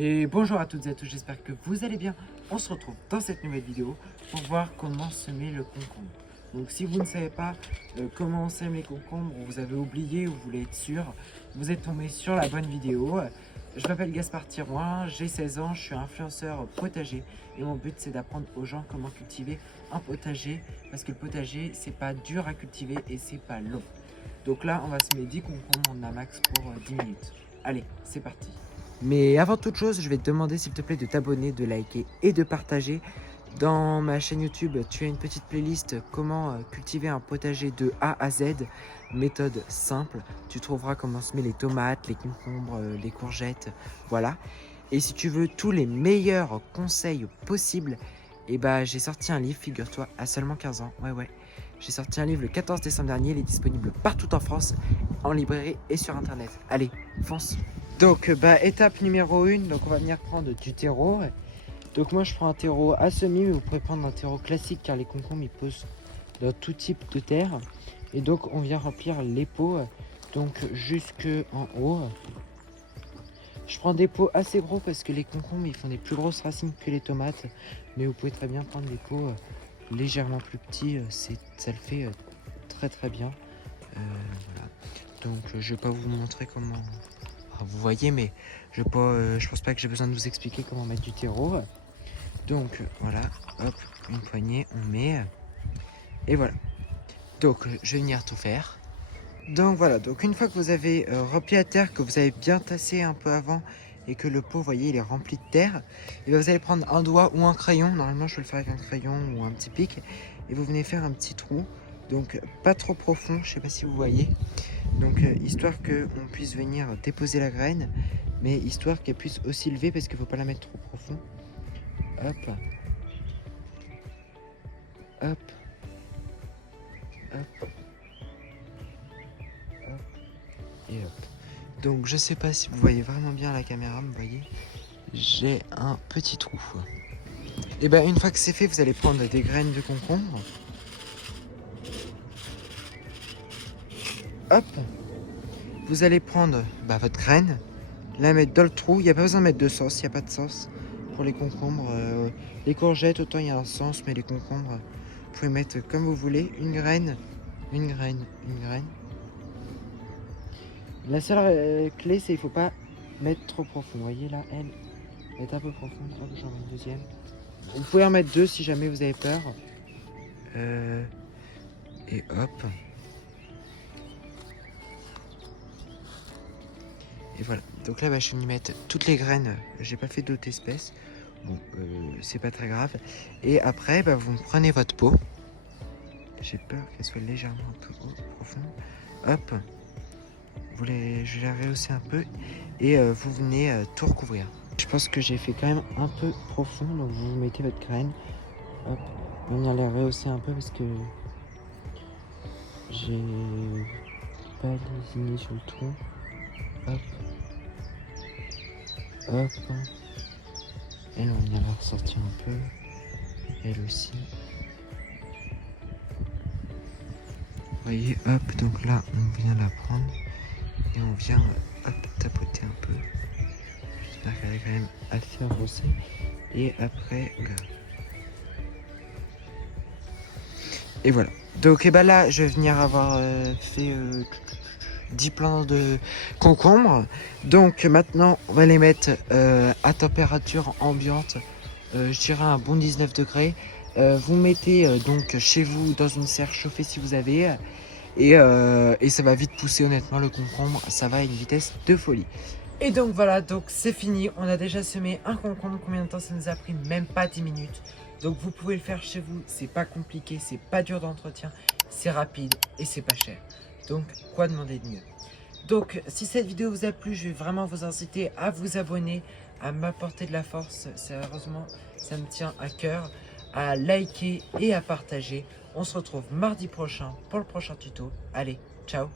Et bonjour à toutes et à tous, j'espère que vous allez bien. On se retrouve dans cette nouvelle vidéo pour voir comment semer le concombre. Donc si vous ne savez pas comment on sème les concombres, ou vous avez oublié ou vous voulez être sûr, vous êtes tombé sur la bonne vidéo. Je m'appelle Gaspard Thirouin, j'ai 16 ans, je suis influenceur potager et mon but c'est d'apprendre aux gens comment cultiver un potager parce que le potager c'est pas dur à cultiver et c'est pas long. Donc là on va semer 10 concombres en un max pour 10 minutes. Allez, c'est parti. Mais avant toute chose, je vais te demander s'il te plaît de t'abonner, de liker et de partager. Dans ma chaîne YouTube, tu as une petite playlist comment cultiver un potager de A à Z, méthode simple. Tu trouveras comment semer les tomates, les concombres, les courgettes, voilà. Et si tu veux tous les meilleurs conseils possibles, et bah j'ai sorti un livre, figure-toi, à seulement 15 ans. Ouais. J'ai sorti un livre le 14 décembre dernier, il est disponible partout en France, en librairie et sur internet. Allez, fonce! Donc, étape numéro 1, donc on va venir prendre du terreau. Donc moi je prends un terreau à semis, mais vous pouvez prendre un terreau classique car les concombres ils poussent dans tout type de terre. Et donc on vient remplir les pots, donc jusque en haut. Je prends des pots assez gros parce que les concombres ils font des plus grosses racines que les tomates. Mais vous pouvez très bien prendre des pots légèrement plus petits, ça le fait très bien. Voilà. Donc je vais pas vous montrer comment... Vous voyez, mais je pense pas que j'ai besoin de vous expliquer comment mettre du terreau. Donc voilà, hop, une poignée, on met. Et voilà. Donc je vais venir tout faire. Donc voilà, donc une fois que vous avez rempli la terre, que vous avez bien tassé un peu avant et que le pot, vous voyez, il est rempli de terre, et bien vous allez prendre un doigt ou un crayon. Normalement, je vais le faire avec un crayon ou un petit pic. Et vous venez faire un petit trou. Donc pas trop profond, je sais pas si vous voyez. Donc histoire qu'on puisse venir déposer la graine, mais histoire qu'elle puisse aussi lever parce qu'il ne faut pas la mettre trop profond. Hop. Hop. Hop. Hop. Et hop. Donc je sais pas si vous voyez vraiment bien la caméra, vous voyez, j'ai un petit trou. Et bien une fois que c'est fait, vous allez prendre des graines de concombre. Hop. Vous allez prendre votre graine, la mettre dans le trou. Il n'y a pas besoin de mettre de sauce, il n'y a pas de sauce pour les concombres. Les courgettes, autant il y a un sens, mais les concombres, vous pouvez mettre comme vous voulez. Une graine, une graine, une graine. La seule clé, c'est qu'il ne faut pas mettre trop profond. Vous voyez là, elle est un peu profonde. Hop, j'en mets une deuxième. Vous pouvez en mettre deux si jamais vous avez peur. Et hop. Et voilà, donc là je vais y mettre toutes les graines, j'ai pas fait d'autres espèces, bon c'est pas très grave. Et après vous prenez votre pot, j'ai peur qu'elle soit légèrement un peu profonde, hop, je vais la rehausser un peu et vous venez tout recouvrir. Je pense que j'ai fait quand même un peu profond, donc vous mettez votre graine, hop, on va la rehausser un peu parce que j'ai pas désigné sur le tronc, hop. Hop. Elle, on vient la ressortir un peu. Elle aussi. Vous voyez, hop, donc là, on vient la prendre. Et on vient, hop, tapoter un peu. J'espère qu'elle est quand même assez arrosée. Et après, regarde. Et voilà. Donc, et là, je vais venir avoir fait 10 plants de concombres. Donc maintenant on va les mettre à température ambiante, je dirais un bon 19 degrés. Vous mettez donc chez vous dans une serre chauffée si vous avez, et ça va vite pousser, honnêtement le concombre ça va à une vitesse de folie. Et donc voilà, donc c'est fini, on a déjà semé un concombre. Combien de temps ça nous a pris? Même pas 10 minutes. Donc vous pouvez le faire chez vous, c'est pas compliqué, c'est pas dur d'entretien, c'est rapide et c'est pas cher. Donc quoi demander de mieux? Donc si cette vidéo vous a plu, je vais vraiment vous inciter à vous abonner, à m'apporter de la force, sérieusement ça me tient à cœur, à liker et à partager. On se retrouve mardi prochain pour le prochain tuto. Allez, ciao!